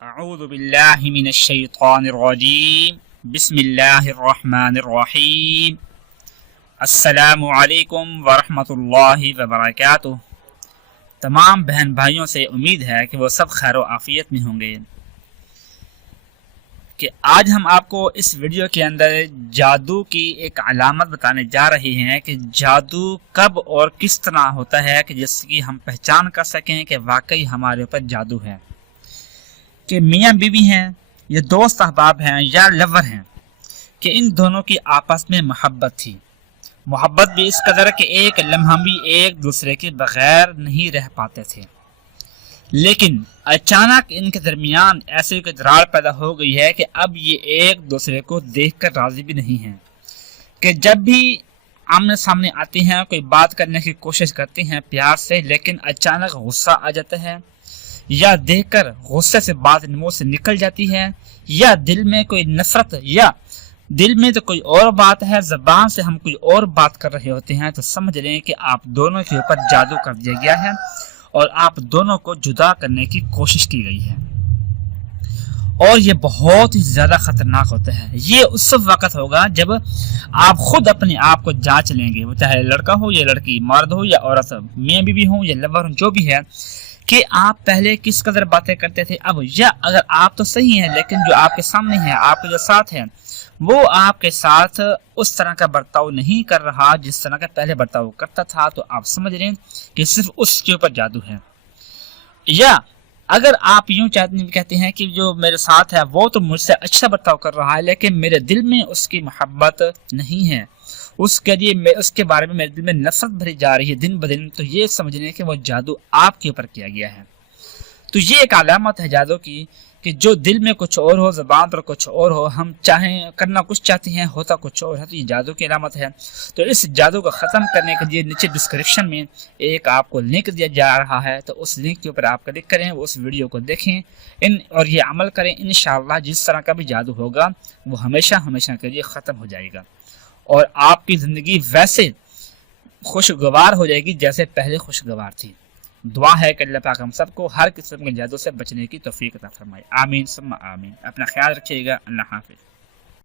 اعوذ باللہ من الشیطان الرجیم بسم اللہ الرحمن الرحیم السلام علیکم ورحمۃ اللہ وبرکاتہ۔ تمام بہن بھائیوں سے امید ہے کہ وہ سب خیر و عافیت میں ہوں گے۔ کہ آج ہم آپ کو اس ویڈیو کے اندر جادو کی ایک علامت بتانے جا رہے ہیں کہ جادو کب اور کس طرح ہوتا ہے کہ جس کی ہم پہچان کر سکیں کہ واقعی ہمارے اوپر جادو ہے۔ کہ میاں بیوی ہیں یا دوست احباب ہیں یا لور ہیں، کہ ان دونوں کی آپس میں محبت تھی، محبت بھی اس قدر کہ ایک لمحہ بھی ایک دوسرے کے بغیر نہیں رہ پاتے تھے، لیکن اچانک ان کے درمیان ایسے کوئی دراڑ پیدا ہو گئی ہے کہ اب یہ ایک دوسرے کو دیکھ کر راضی بھی نہیں ہیں، کہ جب بھی آمنے سامنے آتے ہیں کوئی بات کرنے کی کوشش کرتے ہیں پیار سے، لیکن اچانک غصہ آ جاتا ہے، یا دیکھ کر غصے سے بات منہ سے نکل جاتی ہے، یا دل میں کوئی نفرت، یا دل میں تو کوئی اور بات ہے، زبان سے ہم کوئی اور بات کر رہے ہوتے ہیں، تو سمجھ لیں کہ آپ دونوں کے اوپر جادو کر دیا گیا ہے اور آپ دونوں کو جدا کرنے کی کوشش کی گئی ہے۔ اور یہ بہت ہی زیادہ خطرناک ہوتا ہے۔ یہ اس وقت ہوگا جب آپ خود اپنے آپ کو جانچ لیں گے، وہ چاہے لڑکا ہو یا لڑکی، مرد ہو یا عورت، میاں بیوی ہو یا لور ہو، جو بھی ہے، کہ آپ پہلے کس قدر باتیں کرتے تھے اب، یا اگر آپ تو صحیح ہیں لیکن جو آپ کے سامنے ہے، آپ کے جو ساتھ ہے، وہ آپ کے ساتھ اس طرح کا برتاؤ نہیں کر رہا جس طرح کا پہلے برتاؤ کرتا تھا، تو آپ سمجھ لیں کہ صرف اس کے اوپر جادو ہے۔ یا اگر آپ یوں کہتے ہیں کہ جو میرے ساتھ ہے وہ تو مجھ سے اچھا برتاؤ کر رہا ہے، لیکن میرے دل میں اس کی محبت نہیں ہے، اس کے بارے میں میرے دل میں نفرت بھری جا رہی ہے دن بدن، تو یہ سمجھنے کہ وہ جادو آپ کے اوپر کیا گیا ہے۔ تو یہ ایک علامت ہے جادو کی، کہ جو دل میں کچھ اور ہو، زبان پر کچھ اور ہو، ہم چاہیں کرنا کچھ چاہتے ہیں، ہوتا کچھ اور ہے، تو یہ جادو کی علامت ہے۔ تو اس جادو کو ختم کرنے کے لیے نیچے ڈسکرپشن میں ایک آپ کو لنک دیا جا رہا ہے، تو اس لنک کے اوپر آپ کلک کریں، اس ویڈیو کو دیکھیں اور یہ عمل کریں، انشاءاللہ جس طرح کا بھی جادو ہوگا وہ ہمیشہ ہمیشہ کے لیے ختم ہو جائے گا، اور آپ کی زندگی ویسے خوشگوار ہو جائے گی جیسے پہلے خوشگوار تھی۔ دعا ہے کہ اللہ پاک ہم سب کو ہر قسم کے جادو سے بچنے کی توفیق عطا فرمائے، آمین ثم آمین۔ اپنا خیال رکھیے گا، اللہ حافظ۔